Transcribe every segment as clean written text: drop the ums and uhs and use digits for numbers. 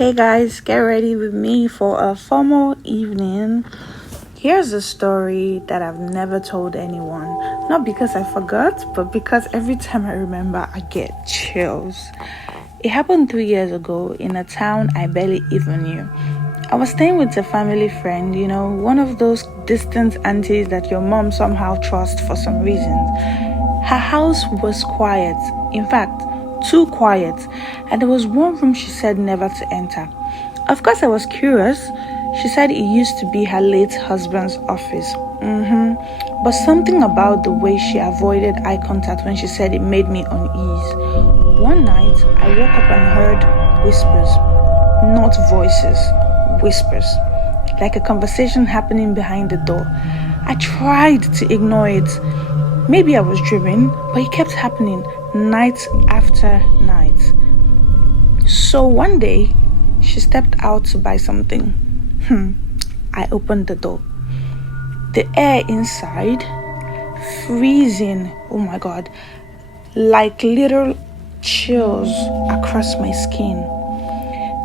Hey guys, get ready with me for a formal evening. Here's a story that I've never told anyone. Not because I forgot, but because every time I remember, I get chills. It happened 3 years ago in a town I barely even knew. I was staying with a family friend, one of those distant aunties that your mom somehow trusts for some reason. Her house was quiet. In fact, too quiet, and there was one room she said never to enter. Of course, I was curious. She said it used to be her late husband's office. But something about the way she avoided eye contact when she said it made me uneasy. One night, I woke up and heard whispers, not voices, whispers, like a conversation happening behind the door. I tried to ignore it. Maybe I was dreaming, but it kept happening night after night. So one day, she stepped out to buy something. I opened the door. The air inside, freezing, oh my God, like little chills across my skin.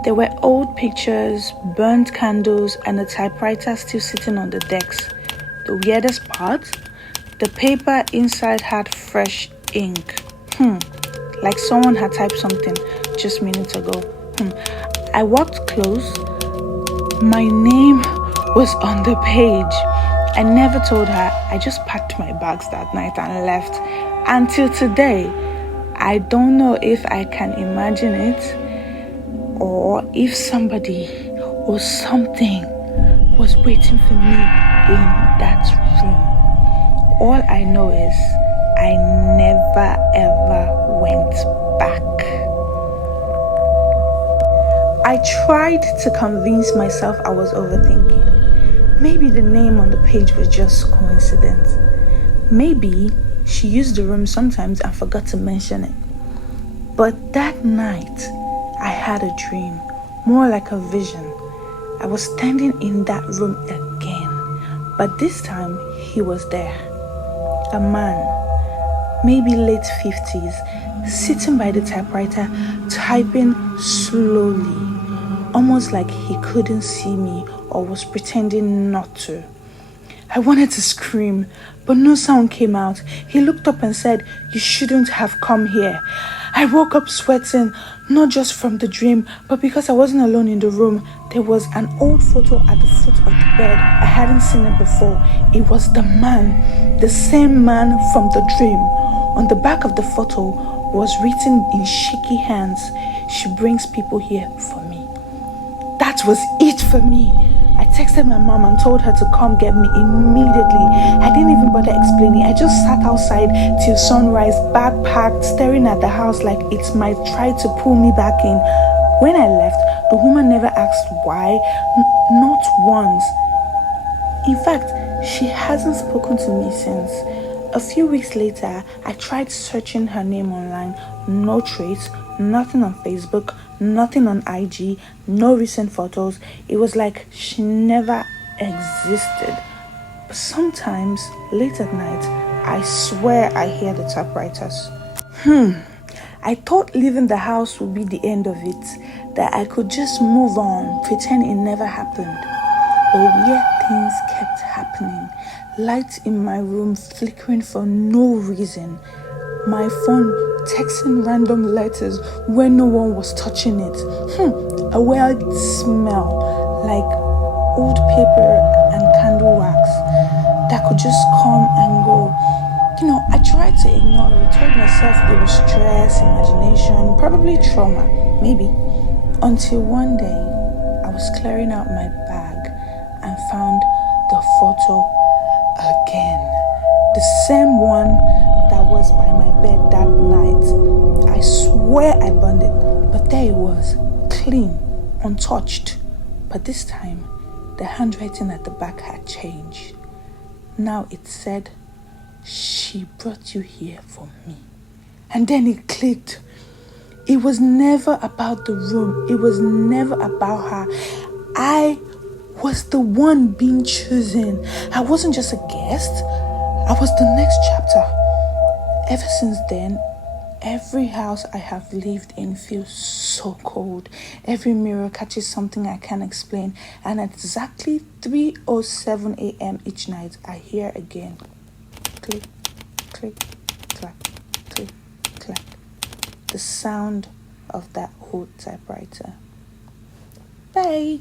There were old pictures, burnt candles, and a typewriter still sitting on the desk. The weirdest part, the paper inside had fresh ink. Like someone had typed something just minutes ago. I walked close. My name was on the page. I never told her. I just packed my bags that night and left. Until today, I don't know if I can imagine it or if somebody or something was waiting for me in that room. All I know is I never ever went back. I tried to convince myself I was overthinking. Maybe the name on the page was just coincidence. Maybe she used the room sometimes and forgot to mention it. But that night, I had a dream, more like a vision. I was standing in that room again, but this time he was there. A man, maybe late 50s, sitting by the typewriter, typing slowly, almost like he couldn't see me or was pretending not to. I wanted to scream, but no sound came out. He looked up and said, "You shouldn't have come here." I woke up sweating, not just from the dream, but because I wasn't alone in the room. There was an old photo at the foot of the bed. I hadn't seen it before. It was the man, the same man from the dream. On the back of the photo was written in shaky hands, "She brings people here for me." That was it for me. I texted my mom and told her to come get me immediately. I didn't even bother explaining. I just sat outside till sunrise, backpacked, staring at the house like it might try to pull me back in. When I left, the woman never asked why, not once. In fact, she hasn't spoken to me since. A few weeks later, I tried searching her name online. No trace, nothing on Facebook, nothing on IG, no recent photos. It was like she never existed. But sometimes, late at night, I swear I hear the typewriters. I thought leaving the house would be the end of it, that I could just move on, pretend it never happened. But weird things kept happening. Lights in my room flickering for no reason. My phone texting random letters when no one was touching it. A weird smell like old paper and candle wax that could just come and go. I tried to ignore it, told myself it was stress, imagination, probably trauma, maybe. Until one day, I was clearing out my bag and found the photo again. The same one that was by my bed that night. I swear I burned it, but there it was, clean, untouched. But this time, the handwriting at the back had changed. Now it said, "She brought you here for me." And then it clicked. It was never about the room. It was never about her. I was the one being chosen. I wasn't just a guest. I was the next chapter. Ever since then, Every house I have lived in feels so cold. Every mirror catches something I can't explain. And at exactly 3:07 a.m. each night, I hear again. Click, click, clack, click, clack. The sound of that old typewriter. Bye.